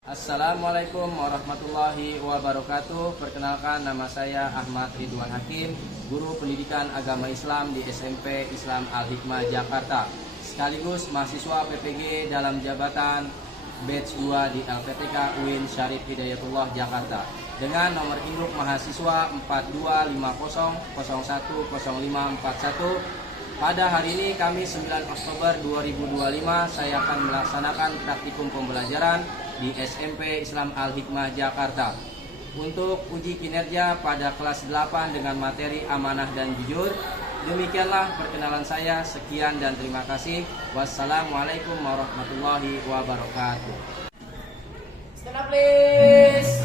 Assalamualaikum warahmatullahi wabarakatuh. Perkenalkan, nama saya Ahmad Ridwan Hakim, guru pendidikan agama Islam di SMP Islam Al-Hikmah Jakarta, sekaligus mahasiswa PPG dalam jabatan batch 2 di LPTK UIN Syarif Hidayatullah Jakarta dengan nomor induk mahasiswa 4250010541. Pada hari ini Kamis 9 Oktober 2025 saya akan melaksanakan praktikum pembelajaran di SMP Islam Al-Hikmah Jakarta untuk uji kinerja pada kelas 8 dengan materi amanah dan jujur. Demikianlah perkenalan saya. Sekian dan terima kasih. Wassalamualaikum warahmatullahi wabarakatuh. Stand up, please.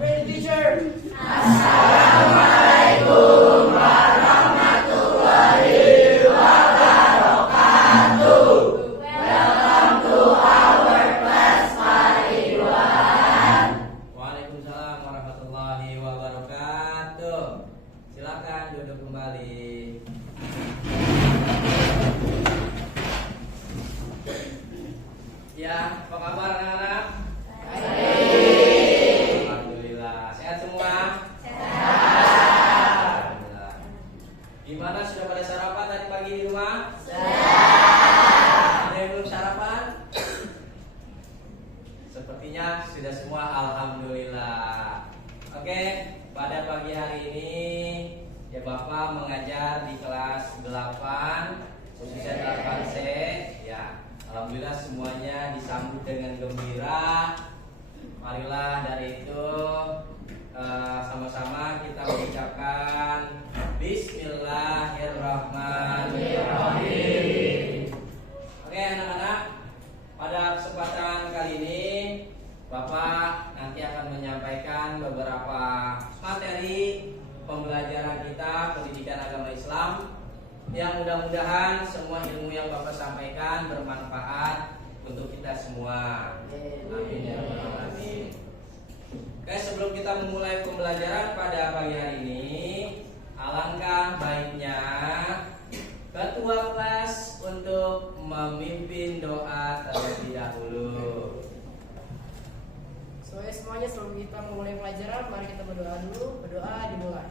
Ready, teacher. Assalamualaikum warahmatullahi wabarakatuh. Welcome to our class, Pak Ridwan. Waalaikumsalam warahmatullahi wabarakatuh. Silakan duduk kembali. Ya, apa kabar anak-anak? Baik. Alhamdulillah. Sehat semua? Sehat. Alhamdulillah. Gimana, sudah pada sarapan tadi pagi di rumah? Sehat. Ada yang belum sarapan? Sepertinya sudah semua, alhamdulillah. Oke, pada pagi hari ini ya Bapak mengajar di kelas 8, khususnya 8C. Ya, alhamdulillah semuanya disambut dengan gembira. Marilah dari itu sama-sama kita mengucapkan Bismillahirrahmanirrahim. Oke anak-anak, pada kesempatan kali ini Bapak nanti akan menyampaikan beberapa materi pembelajaran kita pendidikan agama Islam yang mudah-mudahan semua ilmu yang Bapak sampaikan bermanfaat untuk kita semua. Amin ya rabbal alamin. Oke, sebelum kita memulai pembelajaran pada pagi hari ini, alangkah baiknya ketua kelas untuk memimpin doa terlebih dahulu. Semuanya sebelum kita memulai pelajaran, mari kita berdoa dulu. Berdoa dimulai.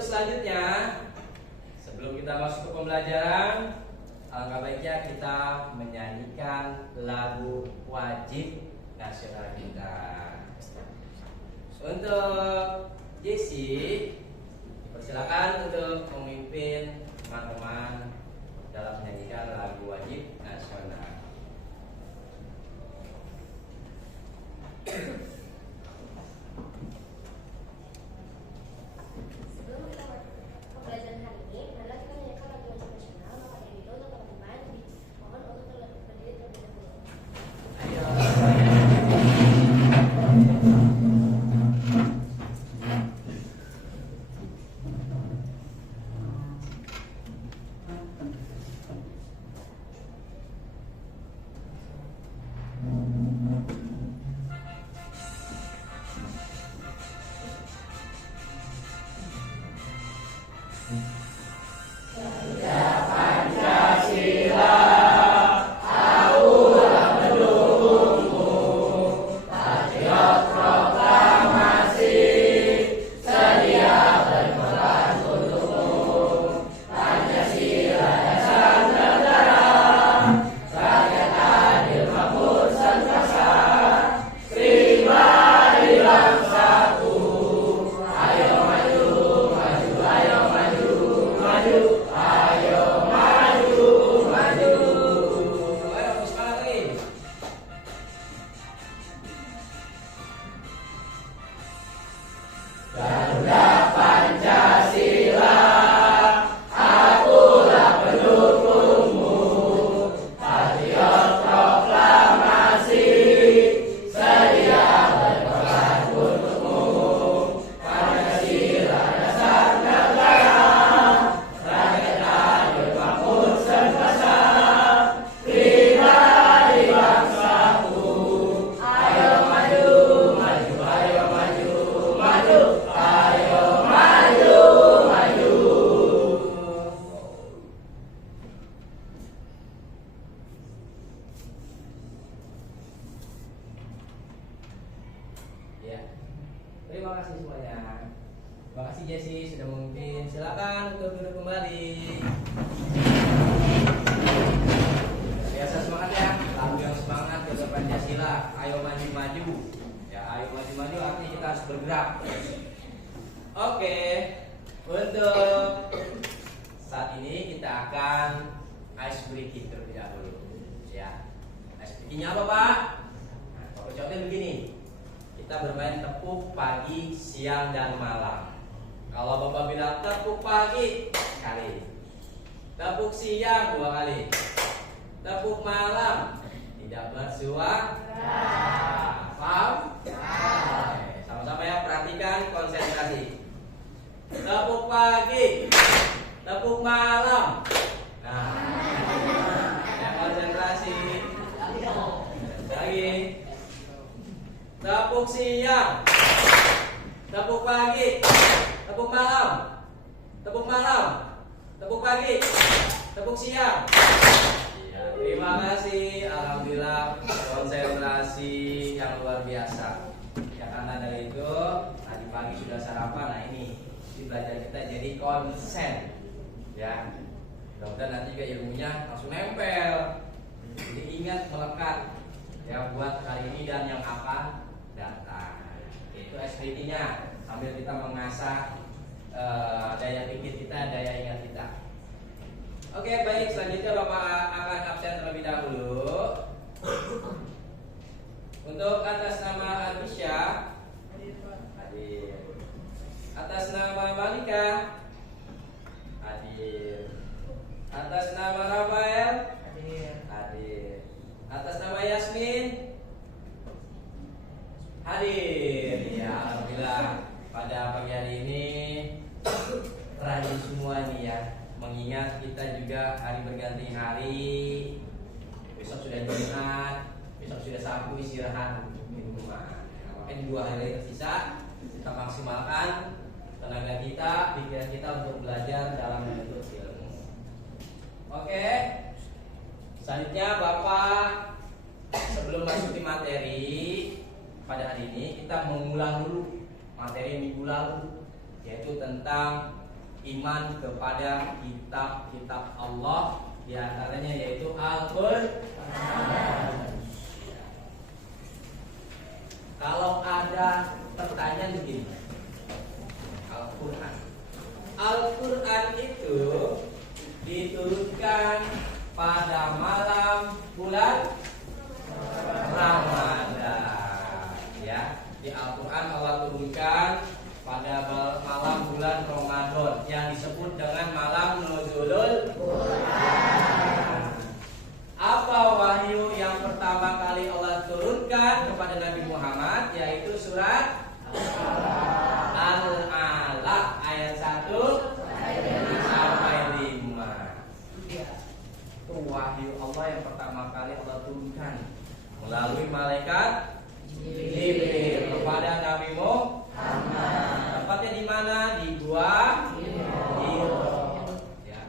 Selanjutnya, sebelum kita masuk ke pembelajaran, alangkah baiknya kita menyanyikan lagu wajib nasional kita. Untuk Jesse, persilakan untuk memimpin teman-teman dalam menyanyikan lagu wajib nasional. Pembelajaran hari ini adalah kita menyanyikan lagu wajib nasional. Maka dari itu untuk teman-teman dimohon untuk berdiri terlebih dahulu. kembali. Biasa semangat ya, lagu yang semangat jaga Pancasila. Ayo maju-maju. Ya, ayo maju-maju artinya kita harus bergerak. Oke, untuk saat ini kita akan ice breaking terlebih dahulu. Ya, ice breakingnya apa Pak? Nah, contohnya begini. Kita bermain tepuk pagi, siang, dan malam. Kalau Bapak bilang tepuk pagi sekali, tepuk siang 2 kali, tepuk malam tidak bersuara. Paham? Oke, sama-sama ya, perhatikan, konsentrasi. Tepuk pagi, tepuk malam. Nah, ya konsentrasi. Lagi. Tepuk siang, tepuk pagi, tepuk malam, tepuk malam, tepuk pagi, tepuk siang. Ya, terima kasih, alhamdulillah konsentrasi yang luar biasa. Ya karena dari itu tadi pagi sudah sarapan, nah ini di belajar kita jadi konsen. Ya, mudah-mudahan nanti juga ilmunya langsung nempel. Jadi ingat melekat. Ya buat hari ini dan yang akan datang. Itu SPT-nya sambil kita mengasah daya pikir kita, daya ingat kita. Oke, baik, selanjutnya Bapak akan absen terlebih dahulu. Untuk atas nama Arbisya hadir. Atas nama Malika hadir. Atas nama Rafael hadir. Atas nama Yasmin hadir. Ya alhamdulillah pada pagi hari ini rajin semua nih ya, mengingat kita juga hari berganti hari. Besok sudah Jumat, besok sudah Sabtu istirahat di rumah. Nah, makanya 2 hari lagi tersisa kita maksimalkan tenaga kita, pikiran kita untuk belajar dalam menuntut ilmu. Oke, selanjutnya Bapak sebelum masuk di materi pada hari ini kita mengulang dulu materi minggu lalu, yaitu tentang iman kepada kitab-kitab Allah, diantaranya yaitu Al-Quran. Kalau ada pertanyaan begini, Al-Quran itu diturunkan pada malam bulan Ramadan. Ya, di Al-Quran Allah turunkan pada malam bulan Ramadan yang disebut dengan malam Nuzulul Quran. Apa wahyu yang pertama kali Allah turunkan kepada Nabi Muhammad, yaitu surat Al-Alaq ayat 1 sampai 5. Itu wahyu Allah yang pertama kali Allah turunkan melalui malaikat Jibril kepada Nabi Muhammad. Tempatnya di mana? Di Gua Hiro. Ya.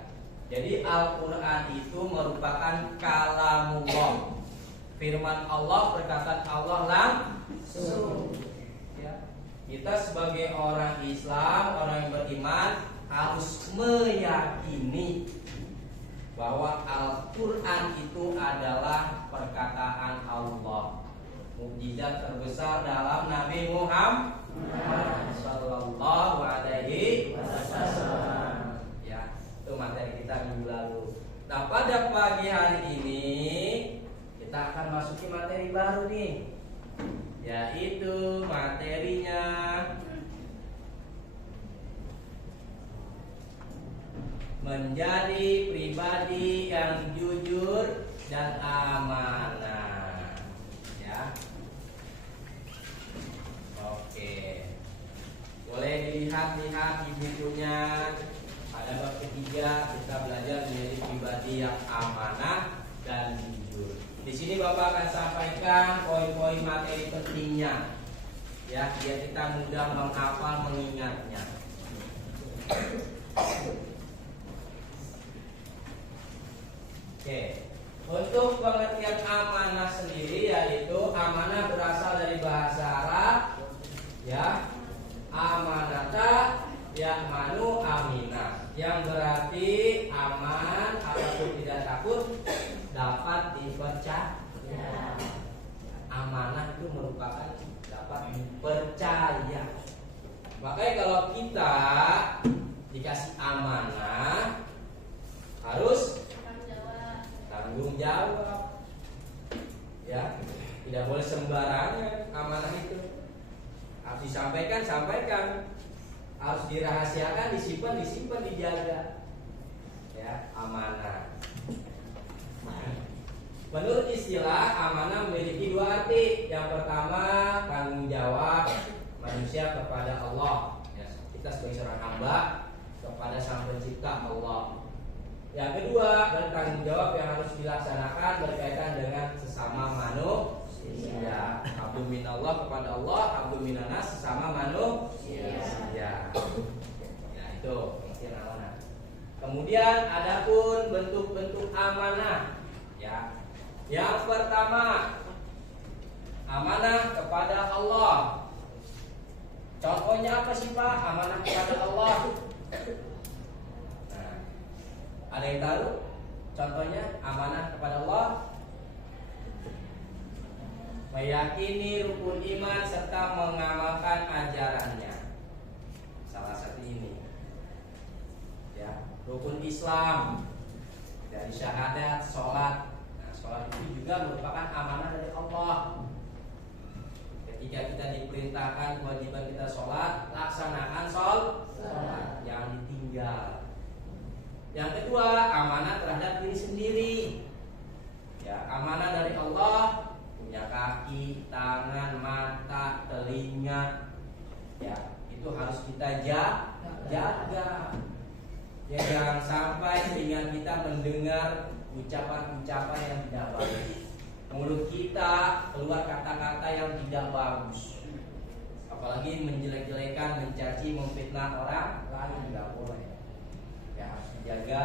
Jadi Al-Quran itu merupakan kalamullah, firman Allah, perkataan Allah langsung. Ya. Kita sebagai orang Islam, orang yang beriman harus meyakini bahwa Al-Quran itu adalah perkataan Allah, mukjizat terbesar dalam Nabi Muhammad Sallallahu Alaihi Wasallam. Ya, itu materi kita minggu lalu. Nah, pada pagi hari ini kita akan masuki materi baru nih, yaitu materinya menjadi pribadi yang jujur dan amanah. Ya. Oke. Boleh dilihat-lihat di bukunya. Pada bab ketiga kita belajar menjadi pribadi yang amanah dan jujur. Di sini Bapak akan sampaikan poin-poin materi pentingnya. Ya, biar kita mudah menghafal, mengingatnya. Oke, untuk pengertian amanah sendiri, yaitu amanah berasal dari bahasa Arab, ya, amanata ya'manu aminah, yang berarti berarti aman ataupun tidak takut dapat dipercaya. Amanah itu merupakan dapat dipercaya. Makanya kalau kita dikasih amanah harus tanggung jawab. Ya, tidak boleh sembarangan amanah itu. Harus disampaikan, harus dirahasiakan, disimpan, dijaga. Ya, amanah. Menurut istilah, amanah memiliki dua arti. Yang pertama, tanggung jawab manusia kepada Allah. Ya, kita sebagai seorang hamba kepada Sang Pencipta Allah. Yang kedua, tanggung jawab yang harus dilaksanakan berkaitan dengan sesama manusia. Abdu minallah kepada Allah, abdu minanas sesama manusia. Ya, itu pengertian amanah. Kemudian adapun bentuk-bentuk amanah. Ya, yang pertama, amanah kepada Allah. Contohnya apa sih Pak? Amanah kepada Allah. Nah, ada yang tahu? Contohnya amanah kepada Allah. Meyakini rukun iman serta mengamalkan ajarannya. Salah satu ini. Ya, rukun Islam dari syahadat, sholat. Sholat itu juga merupakan amanah dari Allah. Ketika kita diperintahkan kewajiban kita sholat, laksanakan sholat, jangan ditinggal. Yang kedua, amanah terhadap diri sendiri. Ya, amanah dari Allah, punya kaki, tangan, mata, telinga. Ya, itu harus kita jaga. Ya, jangan sampai telinga kita mendengar ucapan-ucapan yang tidak bagus. Mulut kita keluar kata-kata yang tidak bagus. Apalagi menjelek-jelekan, mencaci, memfitnah orang lain, tidak boleh. Ya, harus dijaga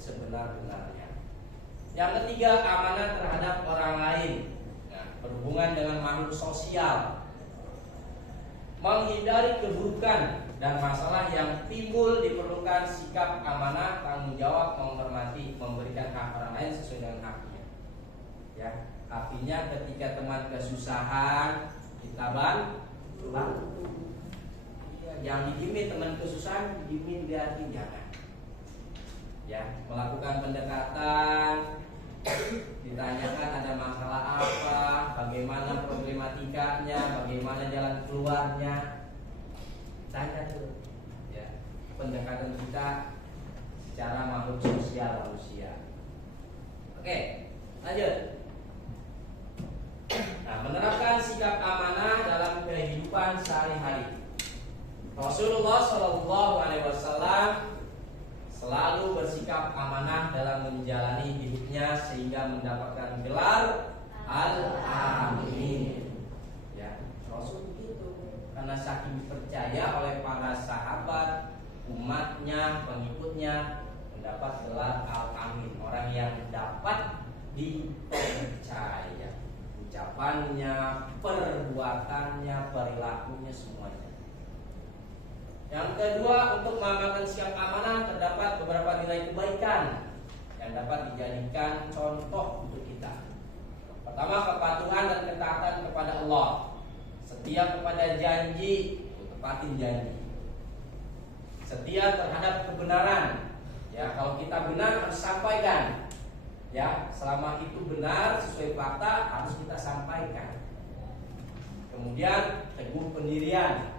sebenar-benarnya. Yang ketiga, amanah terhadap orang lain. Nah, berhubungan dengan makhluk sosial. Menghindari keburukan dan masalah yang timbul diperlukan sikap amanah, tanggung jawab, menghormati, memberikan hak orang lain sesuai dengan haknya. Ya, artinya ketika teman kesusahan kita bantu. Yang didiemin teman kesusahan, didiemin biarin, jangan. Ya, melakukan pendekatan, ditanyakan ada masalah apa, bagaimana problematikanya, bagaimana jalan keluarnya. Tanya tuh, ya, pendekatan kita secara makhluk sosial manusia. Oke, lanjut. Nah, menerapkan sikap amanah dalam kehidupan sehari-hari. Rasulullah Shallallahu Alaihi Wasallam selalu bersikap amanah dalam menjalani hidupnya sehingga mendapatkan gelar Al-Amin. Ya, Rasul karena saking percaya oleh para sahabat, umatnya, pengikutnya mendapat gelar Al-Amin, orang yang dapat dipercaya, ucapannya, perbuatannya, perilakunya, semuanya. Yang kedua, untuk mengamalkan sikap amanah terdapat beberapa nilai kebaikan yang dapat dijadikan contoh untuk kita. Pertama, kepatuhan dan ketaatan kepada Allah. Setia kepada janji, tepatin janji. Setia terhadap kebenaran. Ya, kalau kita benar harus sampaikan. Ya, selama itu benar sesuai fakta harus kita sampaikan. Kemudian teguh pendirian.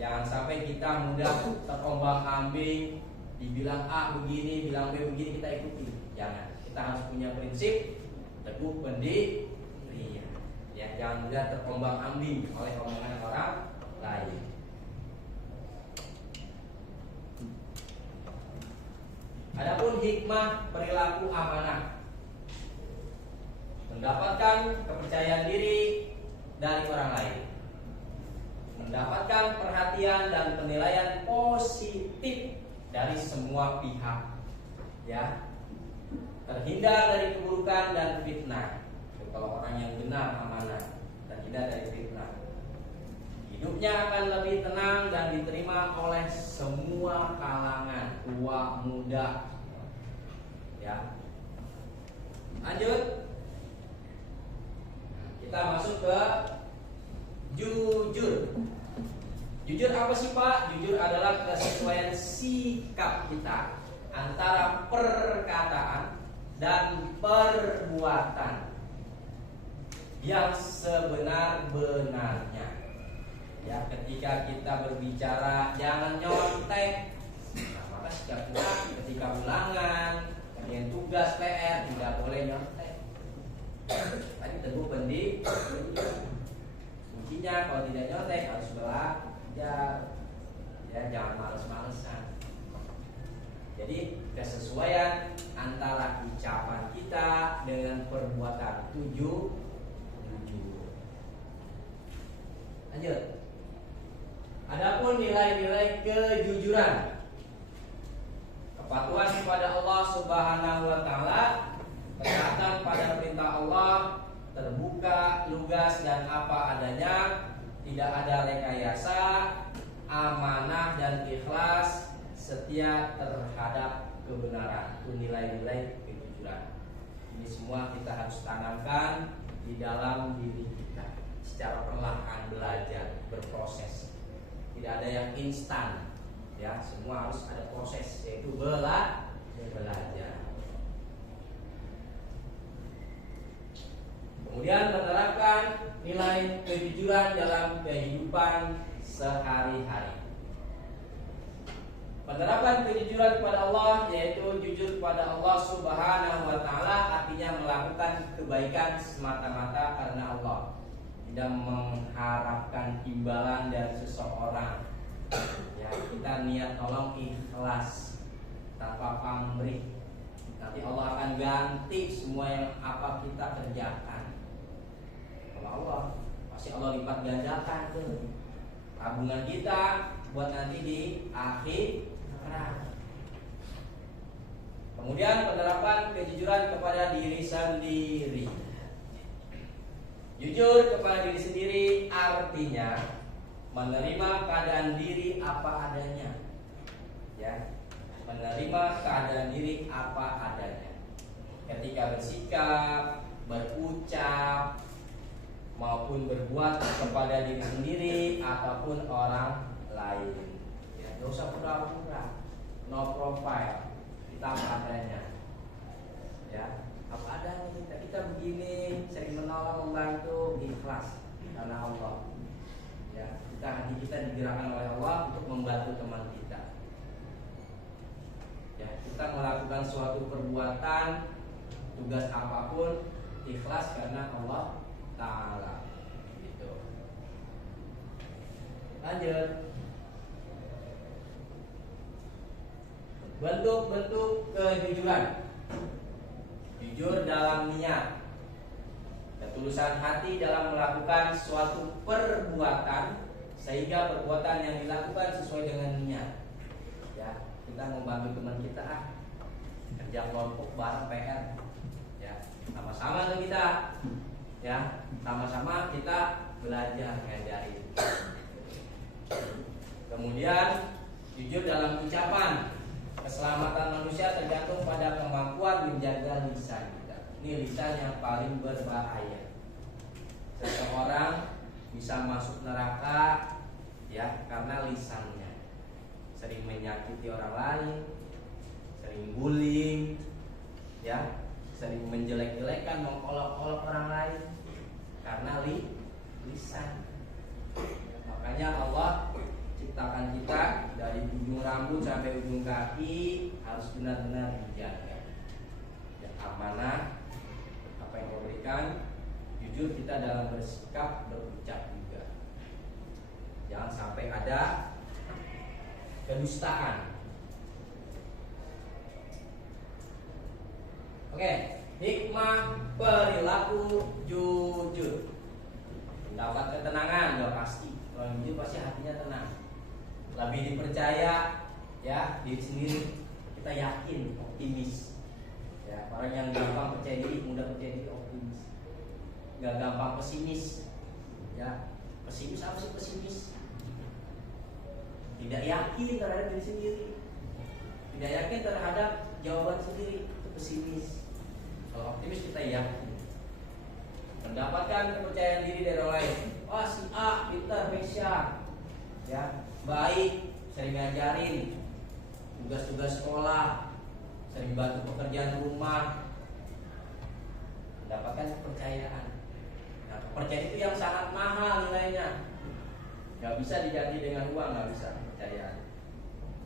Jangan sampai kita mudah terombang-ambing, dibilang A begini, bilang B begini kita ikuti. Jangan. Kita harus punya prinsip teguh pendirian. Ya, jangan mudah terombang-ambing oleh omongan orang lain. Adapun hikmah perilaku amanah, mendapatkan kepercayaan diri dari orang lain, mendapatkan perhatian dan penilaian positif dari semua pihak, ya, terhindar dari keburukan dan fitnah. Kalau orang yang benar amanah, terhindar dari fitnah, hidupnya akan lebih tenang dan diterima oleh semua kalangan. tua, muda. Ya. Lanjut. Kita masuk ke jujur. Jujur apa sih Pak? Jujur adalah kesesuaian sikap kita antara perkataan dan perbuatan yang sebenar-benarnya. Ya, ketika kita berbicara jangan nyontek. Nah, maka sikap kita ketika ulangan, kemudian tugas PR tidak boleh nyontek. Tadi tentu penting. Kuncinya kalau tidak nyontek harus belajar. Ya, jangan males-malesan. Jadi kesesuaian antara ucapan kita dengan perbuatan. Jujur. Lanjut. Adapun nilai-nilai kejujuran, kepatuhan kepada Allah Subhanahu wa taala, ketaatan pada perintah Allah, terbuka, lugas dan apa adanya, tidak ada rekayasa, amanah dan ikhlas, setia terhadap kebenaran. Itu nilai-nilai kejujuran. Ini semua kita harus tanamkan di dalam diri kita secara perlahan, belajar, berproses. Tidak ada yang instan, ya, semua harus ada proses, yaitu belajar. Kemudian menerapkan nilai kejujuran dalam kehidupan sehari-hari. Penerapan kejujuran kepada Allah, yaitu jujur kepada Allah Subhanahu wa taala, artinya melakukan kebaikan semata-mata karena Allah, tidak mengharapkan imbalan dari seseorang. Ya, kita niat tolong ikhlas tanpa pamrih. Nanti Allah akan ganti semua yang apa kita kerjakan. Kalau Allah, pasti Allah lipat gandakan tuh tabungan kita buat nanti di akhirat. Kemudian penerapan kejujuran kepada diri sendiri. Jujur kepada diri sendiri artinya menerima keadaan diri apa adanya. Ya, menerima keadaan diri apa adanya. Ketika bersikap, berucap maupun berbuat kepada diri sendiri ataupun orang lain. Ya, gak usah pura-pura, no profile, kita apa adanya. Ya, apa adanya kita begini, sering menolong, membantu, ikhlas karena Allah. Ya, hati kita digerakkan oleh Allah untuk membantu teman kita. Ya, kita melakukan suatu perbuatan, tugas apapun, ikhlas karena Allah Ta'ala. Gitu. Lanjut. Bentuk-bentuk kejujuran. Jujur dalam niat, ketulusan hati dalam melakukan suatu perbuatan sehingga perbuatan yang dilakukan sesuai dengan niat. Ya, kita membantu teman kita, kerja kelompok bareng PR. Ya, sama-sama tuh kita. Ya, sama-sama kita belajar ngajarin. Kemudian jujur dalam ucapan. Keselamatan manusia tergantung pada kemampuan menjaga lisan kita. Ini lisan yang paling berbahaya. Seseorang bisa masuk neraka ya karena lisannya. Sering menyakiti orang lain, sering bullying, ya, sering menjelek-jelekan, mengolok-olok orang lain karena lisan. Makanya Allah ciptakan kita dari ujung rambut sampai ujung kaki harus benar-benar dijaga. Ya, amanah apa yang Allah berikan, jujur kita dalam bersikap, berucap juga. Jangan sampai ada kedustaan. Oke, hikmah perilaku jujur. Mendapat ketenangan, udah pasti. Kalau jujur pasti hatinya tenang. Lebih dipercaya, ya, diri sendiri. Kita yakin, optimis. Ya, orang yang gampang percaya diri, mudah percaya diri, optimis. Gak gampang pesimis. Ya, pesimis apa sih pesimis? Tidak yakin terhadap diri sendiri. Tidak yakin terhadap jawaban sendiri itu pesimis. Kalau optimis kita yakin. Mendapatkan kepercayaan diri dari orang lain. Oh si A pintar, Mesya, ya baik, sering ngajarin tugas-tugas sekolah, sering bantu pekerjaan rumah, mendapatkan kepercayaan. Nah, kepercayaan itu yang sangat mahal nilainya, nggak bisa diganti dengan uang, nggak bisa kepercayaan.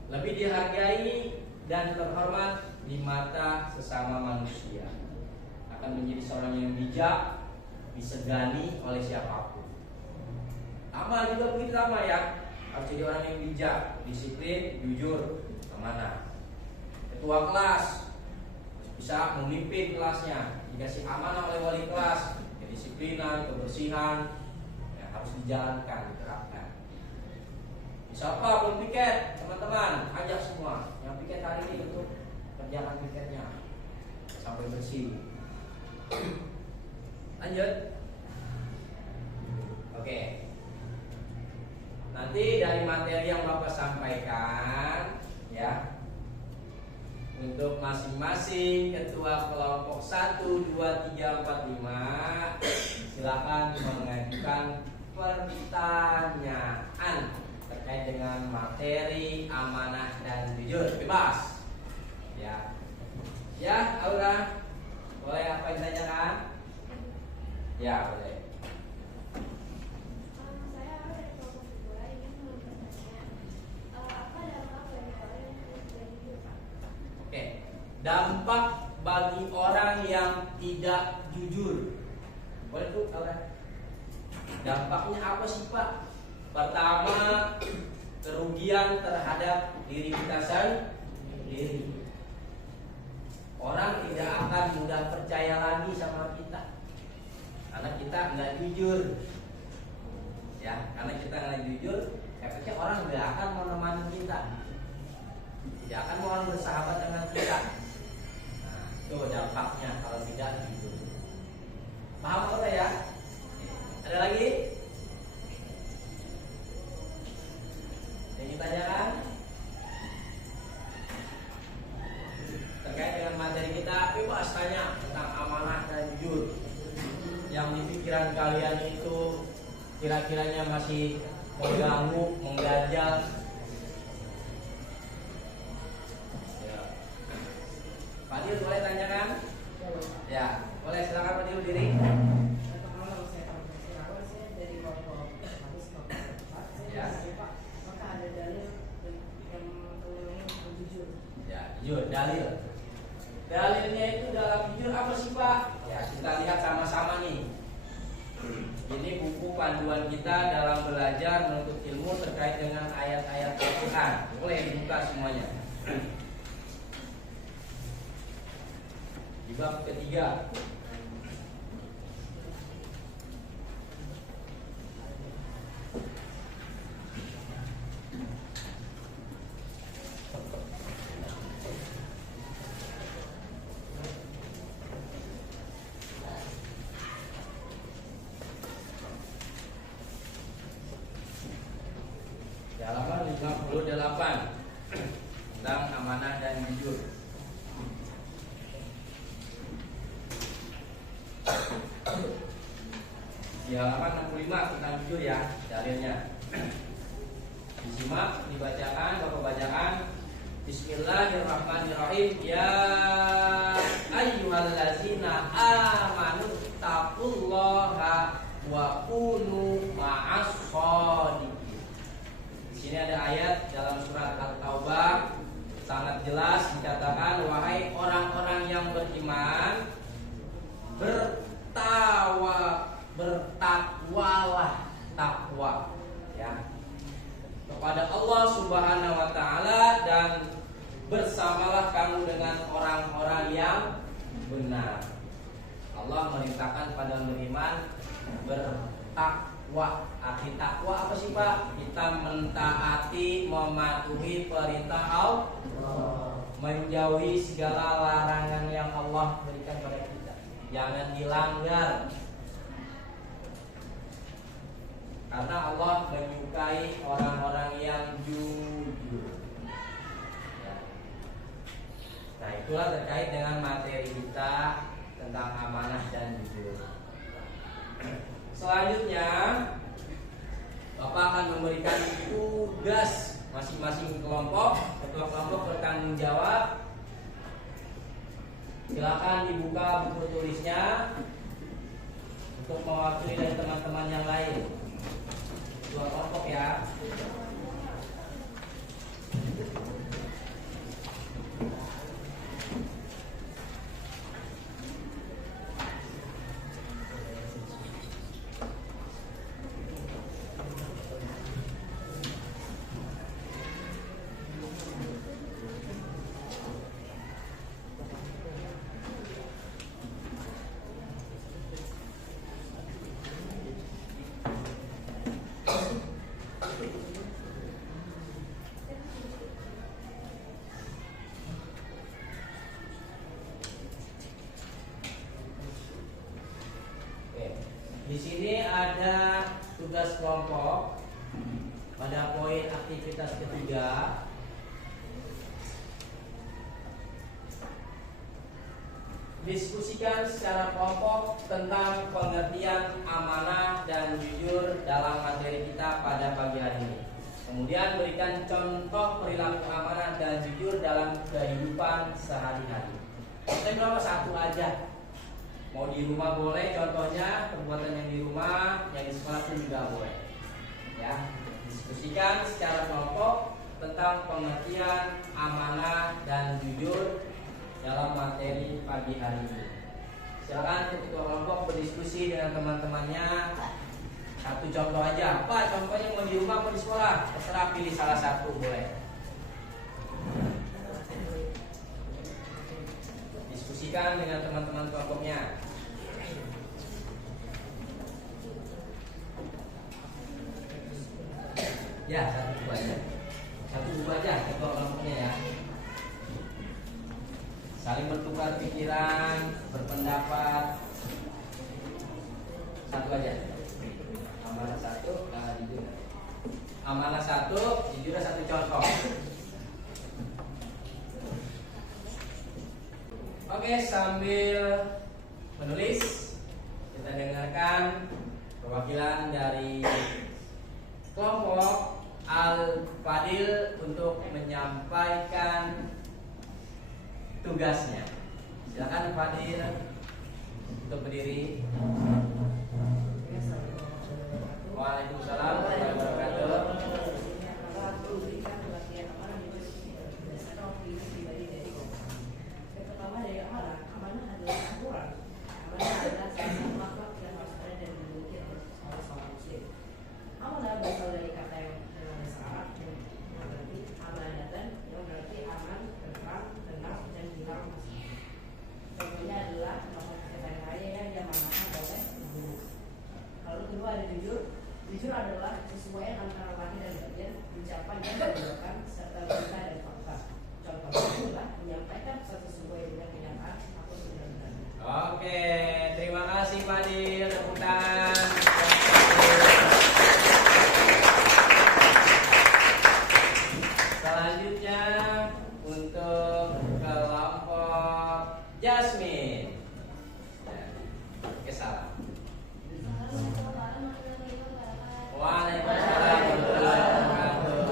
Lebih dihargai dan terhormat di mata sesama manusia. Akan menjadi seorang yang bijak, disegani oleh siapapun. Amal juga begitu sama ya. Harus jadi orang yang bijak, disiplin, jujur, amanah. Ketua kelas bisa memimpin kelasnya, dikasih amanah oleh wali kelas, kedisiplinan, kebersihan ya, harus dijalankan, diterapkan. Bisa apa belum piket, teman-teman, ajak semua. Yang piket hari ini untuk kerjakan piketnya sampai bersih. Lanjut. Oke. Nanti dari materi yang Bapak sampaikan ya, untuk masing-masing ketua kelompok 1, 2, 3, 4, 5 silakan mengajukan pertanyaan terkait dengan materi amanah dan jujur, bebas. Ya. Ya, Aura. Boleh apa yang ditanyakan? Ya, boleh. Saya dari kelompok 2 ingin bertanya, apa dampak bagi orang yang tidak jujur, Pak? Oke. Dampak bagi orang yang tidak jujur. Boleh tuh, Aura. Dampaknya apa sih, Pak? Pertama, kerugian terhadap diri kita sendiri. Orang tidak akan mudah percaya lagi sama kita karena kita nggak jujur, ya. Karena kita nggak jujur, efeknya orang nggak akan menemani kita, tidak akan mau bersahabat dengan kita. Nah, itu dampaknya kalau tidak jujur. Paham apa ya? Ada lagi yang ditanyakan terkait dengan materi kita? Bebas tanya tentang amanah dan jujur. Yang di pikiran kalian itu kira-kiranya masih mengganggu, mengganjal. Ya. Fadil boleh tanyakan? Ya, boleh silakan Fadil diri. Pertama saya dari kelompok habis kelompok 4. Ya. Pak, maka ada dalil yang mengenai jujur. Ya, jujur, dalil. Dalilnya itu dalam jujur apa sih, Pak? Ya, kita lihat sama-sama nih. Ini buku panduan kita dalam belajar menuntut ilmu terkait dengan ayat-ayat Al-Quran. Boleh dibuka semuanya. Di bab ketiga. Halaman 58 tentang amanah dan jujur. Di halaman 65 tentang jujur ya, dalilnya. Disimak, dibacakan, Bapak bacakan. Bismillahirrahmanirrahim. Ya ayyuhallazina amanu taqullaha wa kunu ma'as shodiqin. Di sini ada ayat dalam surat At-Taubah sangat jelas dikatakan, wahai orang-orang yang beriman, bertakwalah, takwa ya kepada Allah Subhanahu wa taala, dan bersamalah kamu dengan orang-orang yang benar. Allah merintahkan pada beriman bertakwa. Arti takwa apa sih, Pak? Kita mentaati, mematuhi perintah Allah, menjauhi segala larangan yang Allah berikan pada kita. Jangan dilanggar. Karena Allah menyukai orang-orang yang jujur. Ya. Nah, itulah terkait dengan materi kita tentang amanah dan jujur. Selanjutnya, Bapak akan memberikan tugas masing-masing kelompok. Ketua kelompok bertanggung jawab. Silakan dibuka buku tulisnya untuk mewakili dari teman-teman yang lain. Ketua kelompok ya. Di sini ada tugas kelompok pada poin aktivitas ketiga. Diskusikan secara kelompok tentang pengertian amanah dan jujur dalam materi kita pada pagi hari ini. Kemudian berikan contoh perilaku amanah dan jujur dalam kehidupan sehari-hari. Kita berapa satu aja. Mau di rumah boleh, contohnya perbuatan yang di rumah, yang di sekolah pun juga boleh. Ya, diskusikan secara kelompok tentang pengertian amanah dan jujur dalam materi pagi hari ini. Silakan ketua kelompok berdiskusi dengan teman-temannya. Satu contoh aja, Pak, contohnya mau di rumah atau di sekolah? Terserah, pilih salah satu boleh. Diskusikan dengan teman-teman kelompoknya. Ya, satu buku aja. Satu buku aja ketua kelompoknya ya. Saling bertukar pikiran, berpendapat. Satu aja. Amanah satu, jujur. Amanah satu, jujur satu contoh. Oke, sambil menulis, kita dengarkan perwakilan dari kelompok Al-Fadil untuk menyampaikan tugasnya. Silakan Fadil untuk berdiri. Waalaikumsalam warahmatullahi wabarakatuh. Pertama dari amanah adalah aturan. Amanah adalah salah satu akhlak yang harus ada dan dimiliki oleh seorang muslim. Amanah berasal dari kata yang bahasa Arab yang berarti amanatan, yang berarti aman, tentram, tenang, dan hilang masalah. Contohnya adalah nomor kata raya yang diamanahkan oleh guru. Lalu kedua ada jujur. Jujur adalah kesesuaian antara lahir dan batin, ucapan dan tindakan, serta berita dan fakta. Contohnya adalah menyampaikan pesan sesuai dengan kenyataan atau sebenarnya. Oke, terima kasih Fadil. Tepuk tangan. Selanjutnya untuk kelompok Jasmine. Salam. Waalaikumsalam warahmatullahi wabarakatuh.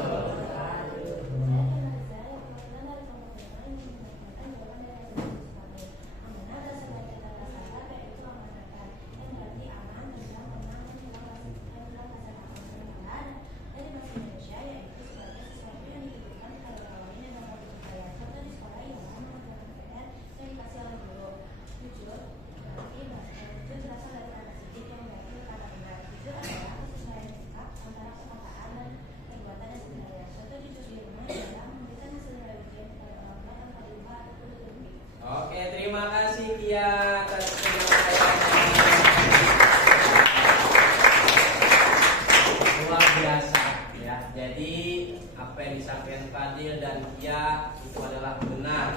Oke, terima kasih Tia atas penyampaiannya. Luar biasa ya. Jadi apa yang disampaikan Fadil dan Tia itu adalah benar.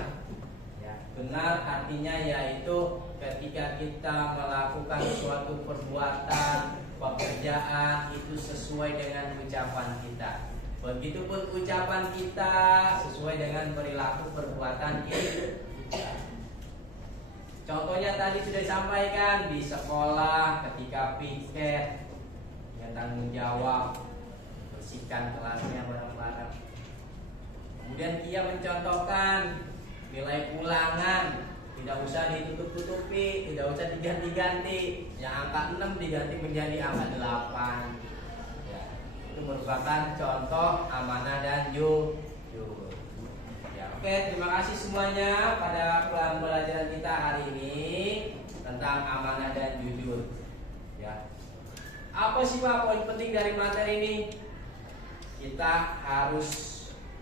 Ya, benar artinya yaitu ketika kita melakukan suatu perbuatan, pekerjaan itu sesuai dengan ucapan kita. Begitupun ucapan kita sesuai dengan perilaku perbuatan contohnya tadi sudah disampaikan di sekolah ketika piket dengan tanggung jawab bersihkan kelasnya bareng-bareng. Kemudian Kia mencontohkan nilai ulangan tidak usah ditutup-tutupi, tidak usah diganti-ganti. Yang angka 6 diganti menjadi angka 8. Ya, itu merupakan contoh amanah dan jujur. Ya, oke, terima kasih semuanya pada pembelajaran kita hari ini tentang amanah dan jujur. Ya. Apa sih Pak poin penting dari materi ini? Kita harus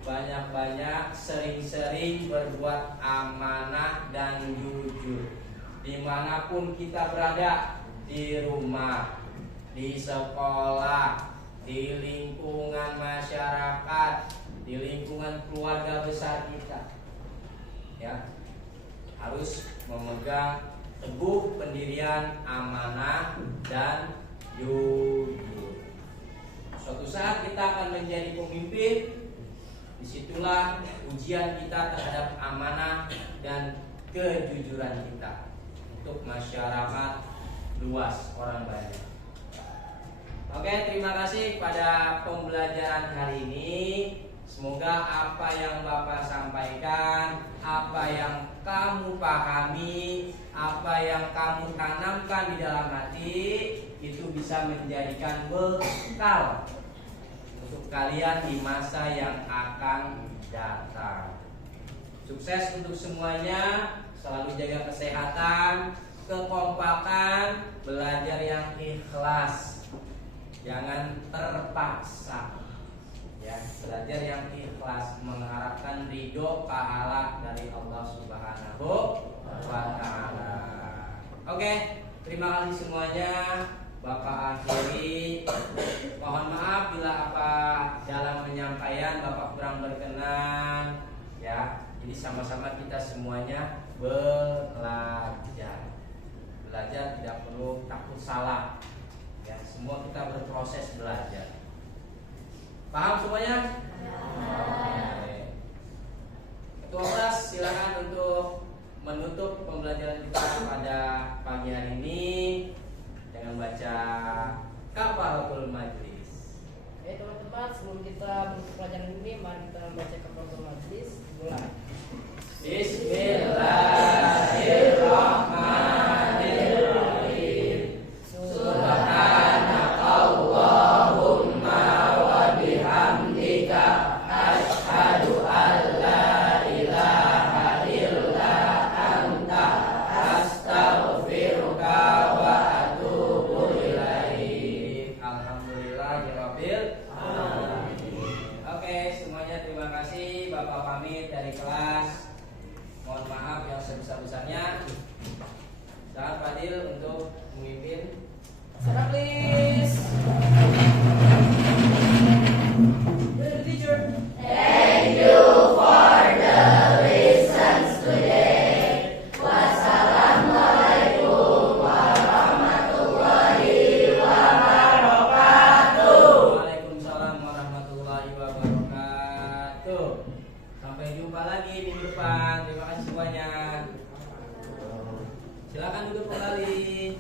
banyak-banyak, sering-sering berbuat amanah dan jujur dimanapun kita berada, di rumah, di sekolah, di lingkungan masyarakat, di lingkungan keluarga besar kita. Ya, harus memegang teguh pendirian amanah dan jujur. Suatu saat kita akan menjadi pemimpin. Disitulah ujian kita terhadap amanah dan kejujuran kita untuk masyarakat luas, orang banyak. Oke, terima kasih pada pembelajaran hari ini. Semoga apa yang Bapak sampaikan, apa yang kamu pahami, apa yang kamu tanamkan di dalam hati itu bisa menjadikan bekal untuk kalian di masa yang akan datang. Sukses untuk semuanya, selalu jaga kesehatan, kekompakan, belajar yang ikhlas, jangan terpaksa. Ya, belajar yang ikhlas, mengharapkan ridho pahala dari Allah Subhanahu wa Ta'ala. Oke, terima kasih semuanya. Bapak akhiri, mohon maaf bila apa dalam penyampaian Bapak kurang berkenan, ya. Jadi sama-sama kita semuanya belajar. Belajar tidak perlu takut salah. Ya, semua kita berproses belajar. Paham semuanya? Oke. Ketua kelas silakan untuk menutup pembelajaran kita pada pagi hari ini dengan baca kafaratul majlis. Teman-teman, sebelum kita menutup pelajaran ini, mari kita membaca kafaratul majlis. Mulai. Bismillahirrahmanirrahim. Subhanakallahumma wa bihamdika asyhadu an la ilaha illa anta astaghfiruka wa atubu ilaik. Alhamdulillahirabbil alamin. Oke, semuanya terima kasih. Bapak pamit dari kelas. Mohon maaf yang sebesar-besarnya. Saat Fadil untuk memimpin. Sana please. The teacher. Thank you for the lessons today. Wassalamualaikum warahmatullahi wabarakatuh. Waalaikumsalam warahmatullahi wabarakatuh. Sampai jumpa lagi minggu depan. Terima kasih semuanya. Silakan duduk kembali.